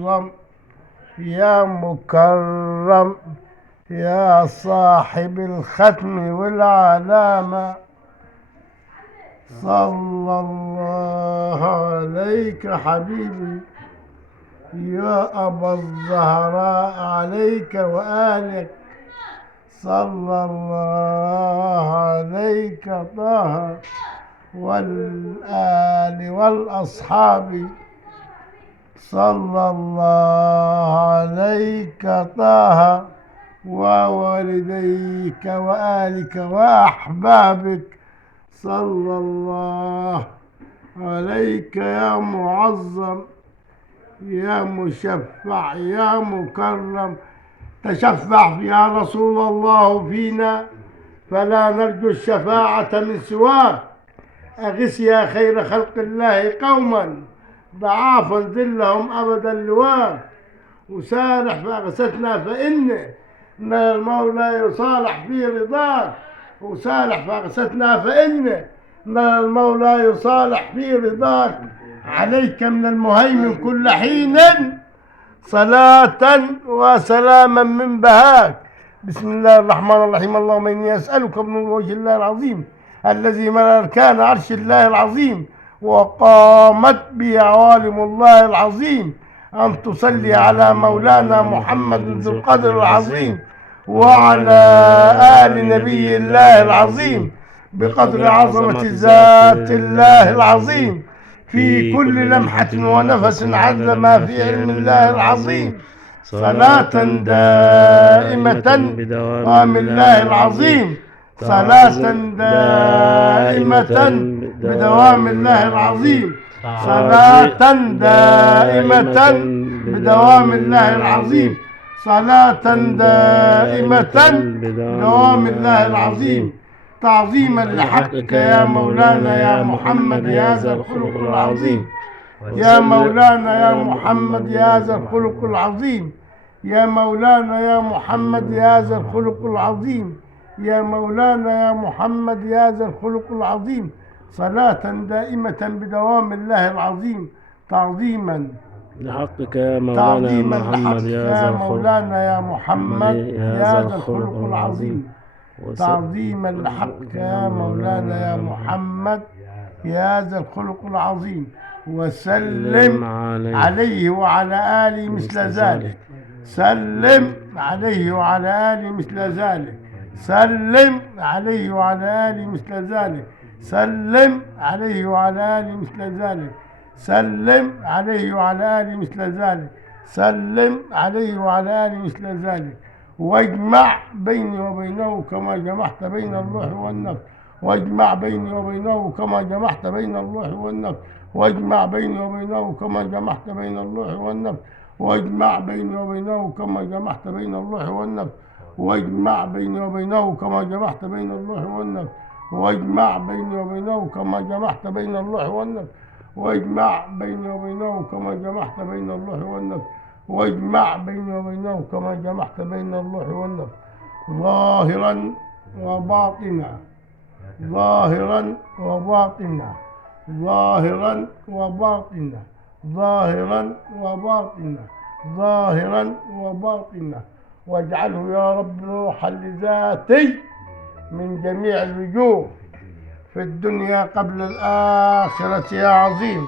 معظم يا مكرم يا صاحب الختم والعلامة، صلى الله عليك حبيبي يا أبا الزهراء عليك وآلك، صلى الله عليك طه والآل والأصحاب، صلى الله عليك طه ووالديك وآلك وأحبابك، صلى الله عليك يا معظم يا مشفع يا مكرم. تشفع يا رسول الله فينا فلا نرجو الشفاعة من سواك. أغث يا خير خلق الله قوما ضعافا ذلهم أبدا لواك، وسارح في أغثتنا فإن المولى يصالح في رضاك، وسارح في أغثتنا فإن المولى يصالح في رضاك. عليك من المهيمن كل حين صلاة وسلاما من بهاك. بسم الله الرحمن الرحيم. اللهم إني أسألك بنور وجه الله العظيم الذي ملأ أركان عرش الله العظيم وقامت به عوالم الله العظيم، أن تصلي على مولانا محمد ذو القدر العظيم وعلى آل نبي الله العظيم بقدر عظمة ذات الله العظيم، في كل لمحة ونفس عدد ما في علم الله العظيم، صلاة دائمة بدوام الله العظيم، صلاة دائمة بدوام الله العظيم، صلاة دائمة بدوام الله العظيم، صلاة دائمة بدوام الله العظيم، تعظيما لحقك يا مولانا يا محمد يا ذا الخلق العظيم، يا مولانا يا محمد يا ذا الخلق العظيم، يا مولانا يا محمد يا ذا الخلق العظيم، يا مولانا يا محمد يا ذا الخلق العظيم، صلاة دائمة بدوام الله العظيم، تعظيما لحقك يا مولانا يا محمد يا مولانا يا محمد يا ذا الخلق العظيم، تعظيما لحقك يا مولانا يا محمد يا ذا الخلق العظيم، وسلم عليه وعلى آله مثل ذلك، سلم عليه وعلى آله مثل ذلك، سلم عليه وعلى آله مثل ذلك، سلم عليه وعلى آله مثل ذلك، سلم عليه وعلى آله مثل ذلك، سلم عليه وعلى آله مثل ذلك، واجمع بيني وبينه كما جمعت بين اللوح والنفس، واجمع بيني وبينه كما جمعت بين اللوح والنفس، واجمع بيني وبينه كما جمعت بين اللوح والنفس، واجمع بيني وبينه كما جمعت بين اللوح والنفس، واجمع بيني وبينه كما جمعت بين اللوح والنفس، واجمع بيني وبينه كما جمعت بين اللوح والنفس، واجمع بيني وبينه كما جمعت بين اللوح والنفس، واجمع بيني وبينه كما جمعت بين اللوح والنفس، ظاهرا وباطنا، ظاهرا وباطنا، ظاهرا وباطنا، ظاهرا وباطنا، ظاهرا وباطنا، واجعله يا رب روحا لذاتي من جميع الوجوه في الدنيا قبل الآخرة يا عظيم.